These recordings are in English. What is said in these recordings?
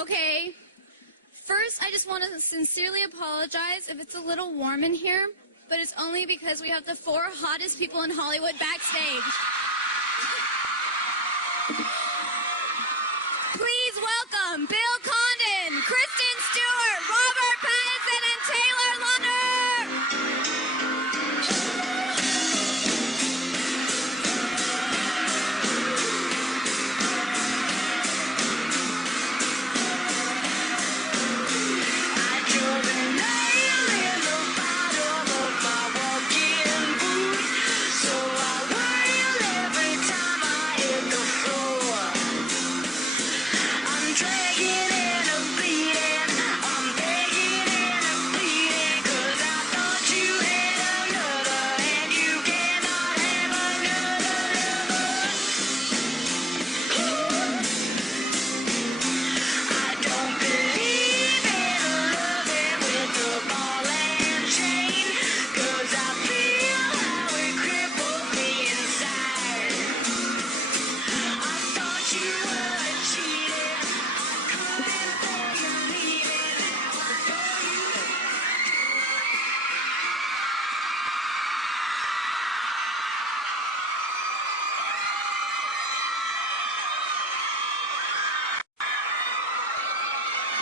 Okay. First, I just want to sincerely apologize if it's a little warm in here, but it's only because we have the 4 hottest people in Hollywood backstage. Please welcome Bill Condon, Kristen Stewart, Robert Pattinson, and Taylor Lautner.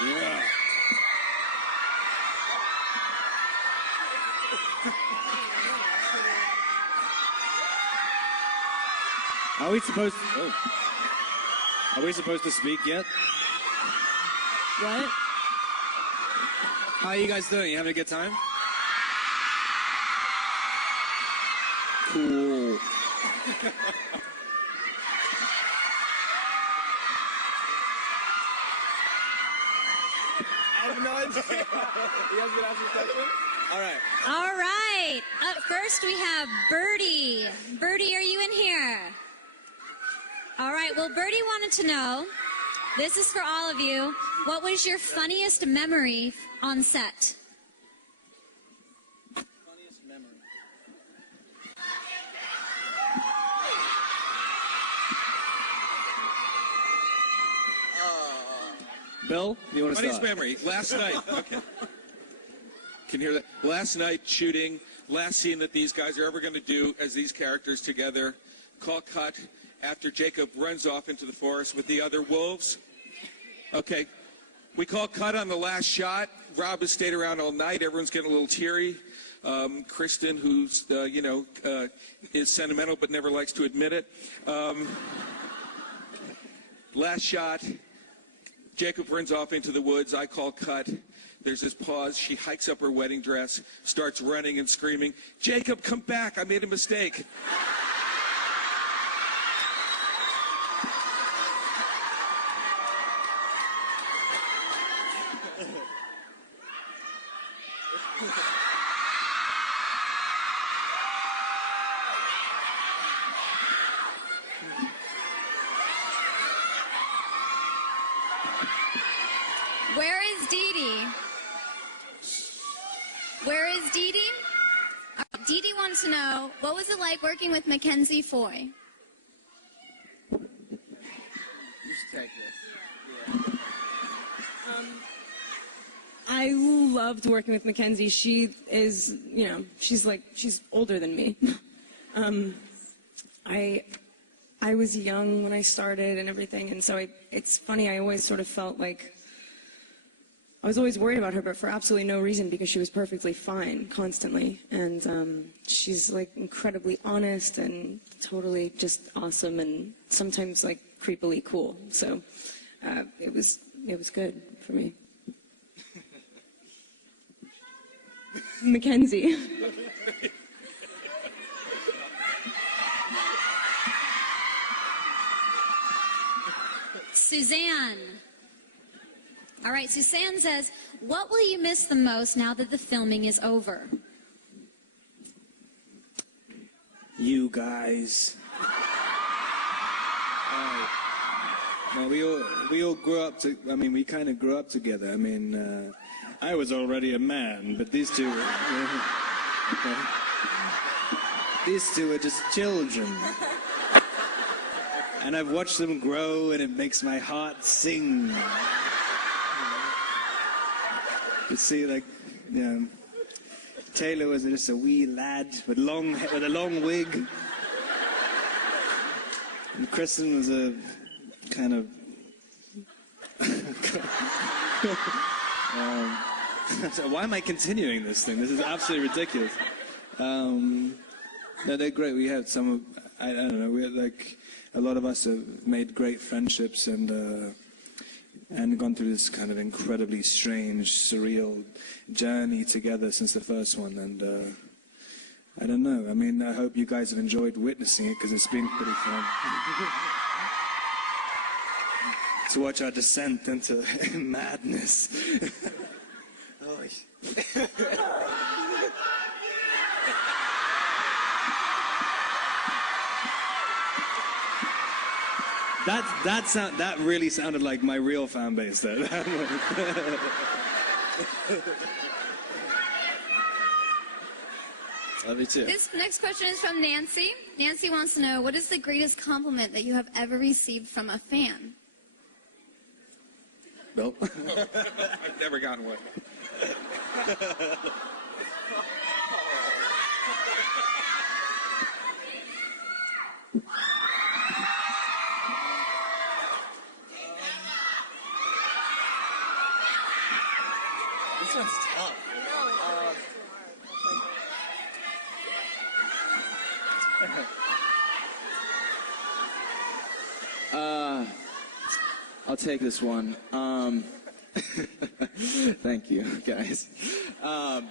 Yeah. Are we supposed to? Oh. Are we supposed to speak yet? What? How are you guys doing? You having a good time? Cool. I have no idea. You guys gonna ask me a question? All right. All right. Up first, we have Birdie. Birdie, are you in here? All right. Well, Birdie wanted to know, this is for all of you, what was your funniest memory on set? Funniest memory. Bill, you want to Funniest start? memory. Last night. Okay. Can you hear that? Last night shooting, last scene that these guys are ever going to do as these characters together. Call cut after Jacob runs off into the forest with the other wolves. Okay. We call cut on the last shot. Rob has stayed around all night. Everyone's getting a little teary. Kristen, who's, is sentimental but never likes to admit it. Last shot. Jacob runs off into the woods. I call cut. There's this pause. She hikes up her wedding dress, starts running and screaming, "Jacob, come back. I made a mistake." Where is Dee Dee? Where is Dee Dee? Dee Dee wants to know, what was it like working with Mackenzie Foy? You should take this. I loved working with Mackenzie. She is, she's older than me. I was young when I started and everything, and so it's funny, I always sort of felt like I was always worried about her, but for absolutely no reason, because she was perfectly fine constantly. And she's like incredibly honest and totally just awesome, and sometimes like creepily cool. So it was good for me. Mackenzie. Suzanne. All right, Suzanne says, what will you miss the most now that the filming is over? You guys. No, we all grew up we kind of grew up together. I was already a man, but these two are just children. And I've watched them grow, and it makes my heart sing. You see, like, you know, Taylor was just a wee lad with a long wig. And Kristen was a kind of... Why am I continuing this thing? This is absolutely ridiculous. No, they're great. We had some, I don't know, we had like, a lot of us have made great friendships and gone through this kind of incredibly strange, surreal journey together since the first one. And I don't know. I mean, I hope you guys have enjoyed witnessing it because it's been pretty fun. To watch our descent into madness. That really sounded like my real fan base there. Love you too. This next question is from Nancy. Nancy wants to know, what is the greatest compliment that you have ever received from a fan? Bill? I've never gotten one. This one's tough. I'll take this one. Thank you, guys. To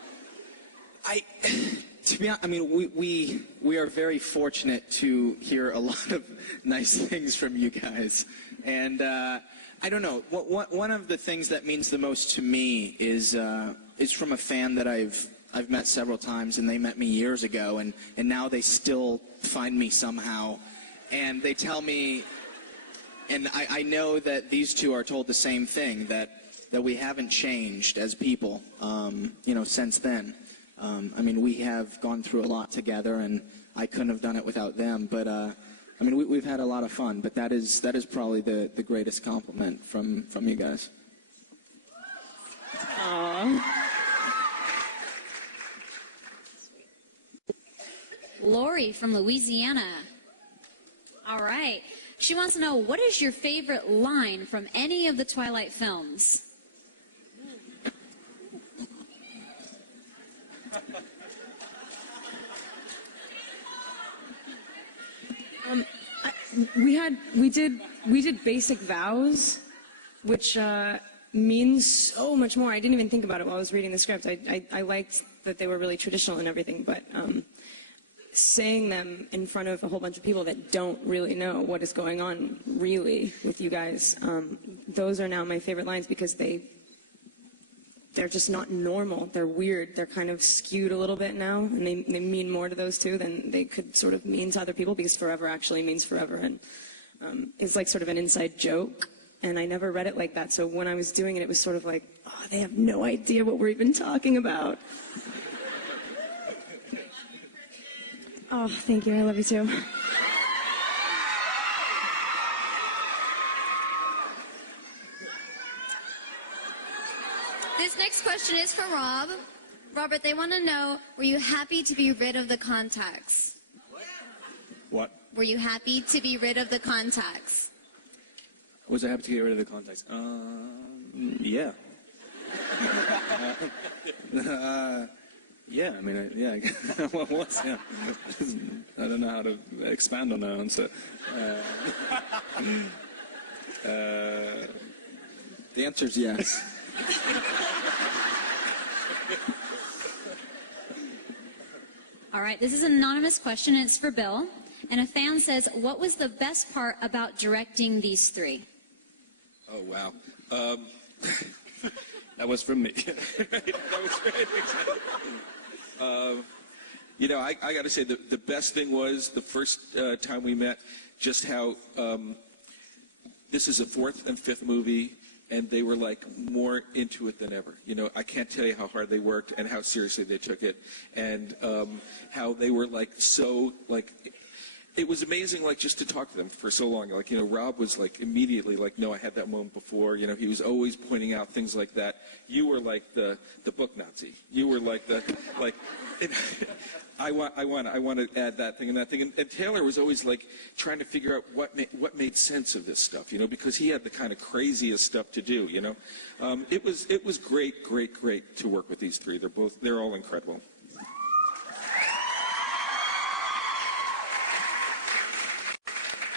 be honest, I mean, we are very fortunate to hear a lot of nice things from you guys, and I don't know. One of the things that means the most to me is from a fan that I've met several times, and they met me years ago, and now they still find me somehow, and they tell me. And I know that these two are told the same thing, that we haven't changed as people, you know, since then. I mean, we have gone through a lot together, and I couldn't have done it without them. But, I mean, we've had a lot of fun, but that is probably the greatest compliment from you guys. Aww. Lori from Louisiana. All right. She wants to know, what is your favorite line from any of the Twilight films? We did basic vows, which means so much more. I didn't even think about it while I was reading the script. I liked that they were really traditional and everything, but saying them in front of a whole bunch of people that don't really know what is going on really with you guys, those are now my favorite lines because they're just not normal. They're weird. They're kind of skewed a little bit now, and they mean more to those two than they could sort of mean to other people, because forever actually means forever, and it's like sort of an inside joke, and I never read it like that. So when I was doing it, it was sort of like, oh, they have no idea what we're even talking about. Oh, thank you. I love you too. This next question is for Rob. Robert, they want to know, were you happy to be rid of the contacts? What? Were you happy to be rid of the contacts? Was I happy to get rid of the contacts? Yeah. Yeah, I mean, yeah. What was? Yeah. I don't know how to expand on that answer. The answer is yes. All right, this is an anonymous question, and it's for Bill. And a fan says, what was the best part about directing these three? Oh, wow. That was from me. That was very exciting. You know, I got to say, the best thing was the first time we met, just how this is a fourth and fifth movie, and they were like more into it than ever. You know, I can't tell you how hard they worked and how seriously they took it, and how they were like so like it was amazing, like, just to talk to them for so long. Like, Rob was like immediately like, no, I had that moment before. He was always pointing out things like that. You were like the book Nazi. You were like the like. I want to add that thing and that thing. And Taylor was always like trying to figure out what made sense of this stuff, because he had the kind of craziest stuff to do, It was great to work with these three. They're all incredible.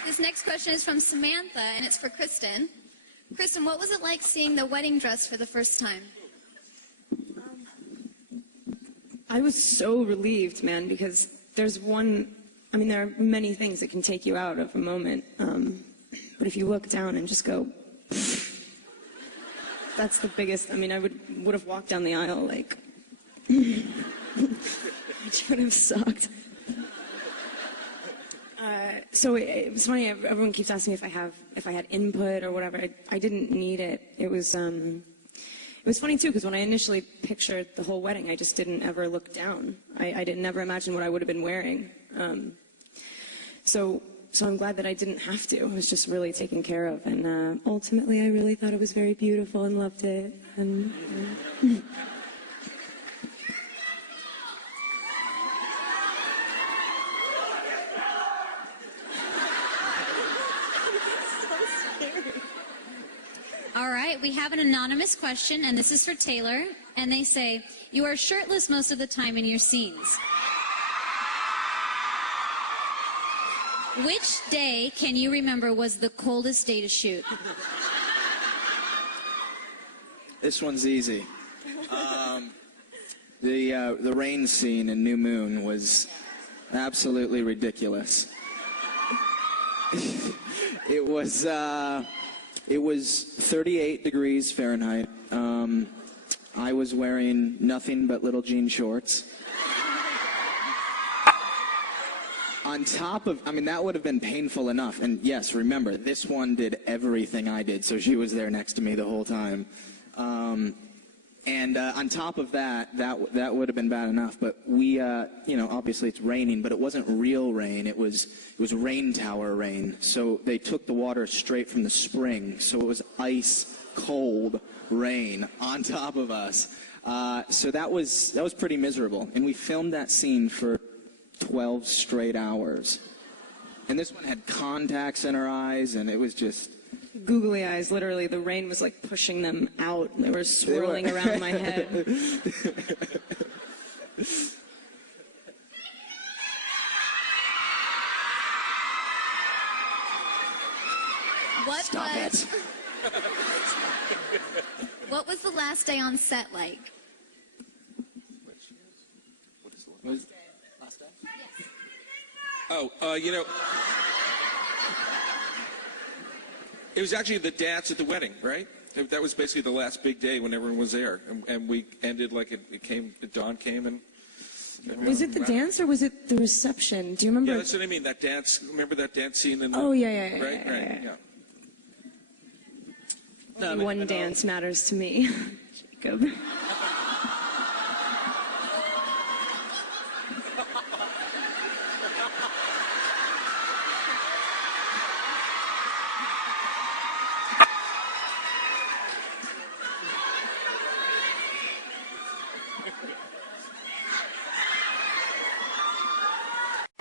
This next question is from Samantha, and it's for Kristen. Kristen, what was it like seeing the wedding dress for the first time? I was so relieved, man, because there are many things that can take you out of a moment. But if you look down and just go, that's the biggest. I would have walked down the aisle like, which would have sucked. So it was funny. Everyone keeps asking me if I had input or whatever. I didn't need it. It was funny too, because when I initially pictured the whole wedding, I just didn't ever look down. I didn't ever imagine what I would have been wearing. So I'm glad that I didn't have to. I was just really taken care of, and ultimately, I really thought it was very beautiful and loved it. And. All right, we have an anonymous question, and this is for Taylor. And they say, you are shirtless most of the time in your scenes. Which day can you remember was the coldest day to shoot? This one's easy. The rain scene in New Moon was absolutely ridiculous. It was 38 degrees Fahrenheit. I was wearing nothing but little jean shorts. On top of, that would have been painful enough. And yes, remember, this one did everything I did, so she was there next to me the whole time. And on top of that would have been bad enough. But we, obviously it's raining, but it wasn't real rain. It was rain tower rain. So they took the water straight from the spring. So it was ice cold rain on top of us. So that was pretty miserable. And we filmed that scene for 12 straight hours. And this one had contacts in her eyes, and it was just... Googly eyes, literally. The rain was like pushing them out. They were swirling around my head. Stop it. What was the last day on set like? Last day? Oh, it was actually the dance at the wedding, right? That was basically the last big day when everyone was there, and we ended like dawn came, and. Was it the dance or was it the reception? Do you remember? Yeah, that's what I mean. That dance. Remember that dance scene in the. Oh yeah. Right. Only one dance matters to me, Jacob.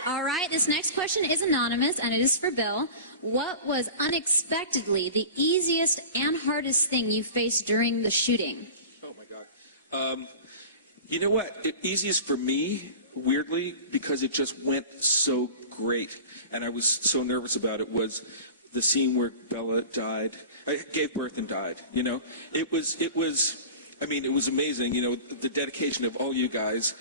All right, this next question is anonymous, and it is for Bill. What was unexpectedly the easiest and hardest thing you faced during the shooting? Oh, my God. You know what? Easiest for me, weirdly, because it just went so great, and I was so nervous about it, was the scene where Bella died. Gave birth and died, It was amazing, the dedication of all you guys.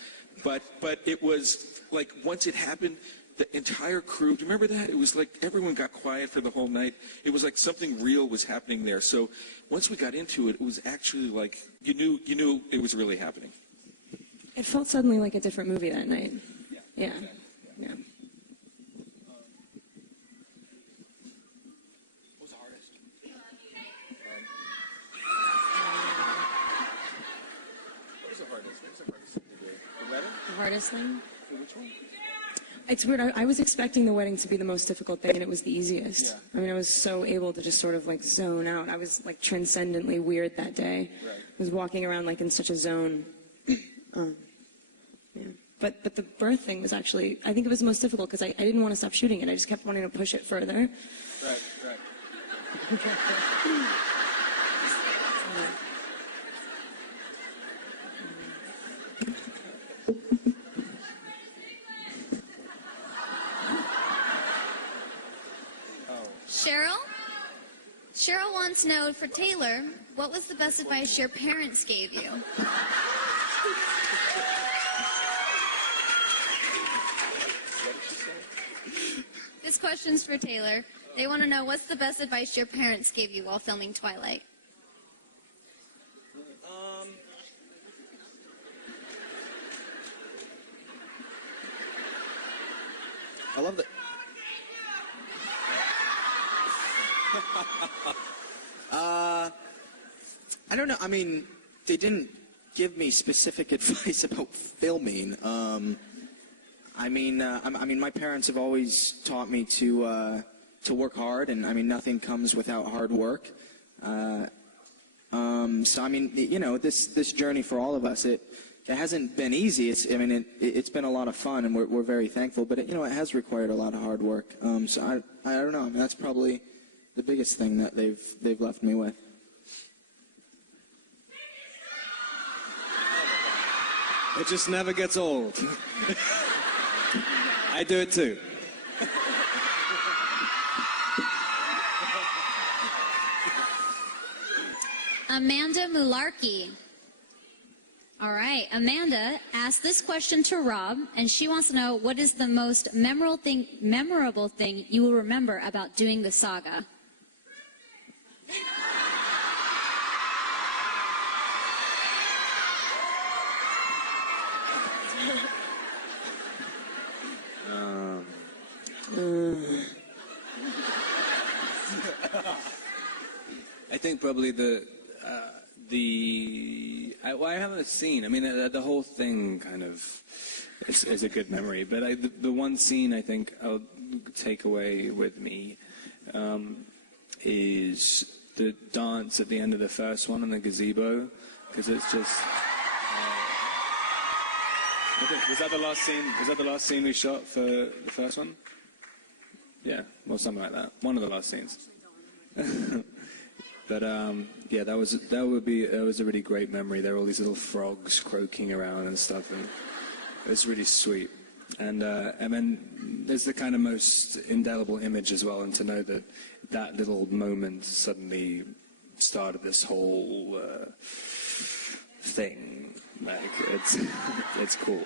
But it was like once it happened, the entire crew, do you remember that? It was like everyone got quiet for the whole night. It was like something real was happening there. So once we got into it, it was actually like you knew it was really happening. It felt suddenly like a different movie that night. Yeah. What was the hardest? What was the hardest thing to do? The wedding? The hardest thing? For which one? It's weird. I was expecting the wedding to be the most difficult thing, and it was the easiest. Yeah. I mean, I was so able to just sort of like zone out. I was like transcendently weird that day. Right. I was walking around like in such a zone. Yeah. But the birth thing was actually, I think it was the most difficult because I didn't want to stop shooting it. I just kept wanting to push it further. Right, right. Cheryl wants to know, for Taylor, what was the best advice your parents gave you? This question's for Taylor. They want to know, what's the best advice your parents gave you while filming Twilight? I love that. I don't know. I mean, they didn't give me specific advice about filming. I mean, my parents have always taught me to work hard, and I mean, nothing comes without hard work. So I mean, you know, this journey for all of us, it hasn't been easy. It's been a lot of fun, and we're very thankful. But it has required a lot of hard work. So I don't know. I mean, that's probably the biggest thing that they've left me with. It just never gets old. I do it too. Amanda Mularkey. All right, Amanda asked this question to Rob, and she wants to know, what is the most memorable thing you will remember about doing the saga? I think probably I haven't seen. I mean, the whole thing kind of is a good memory. But the one scene I think I'll take away with me is the dance at the end of the first one in the gazebo, because it's just. Was that the last scene? Was that the last scene we shot for the first one? Yeah, well, something like that. One of the last scenes. But yeah, that was a really great memory. There were all these little frogs croaking around and stuff, and it was really sweet. And then there's the kind of most indelible image as well, and to know that little moment suddenly started this whole thing. Like it's cool.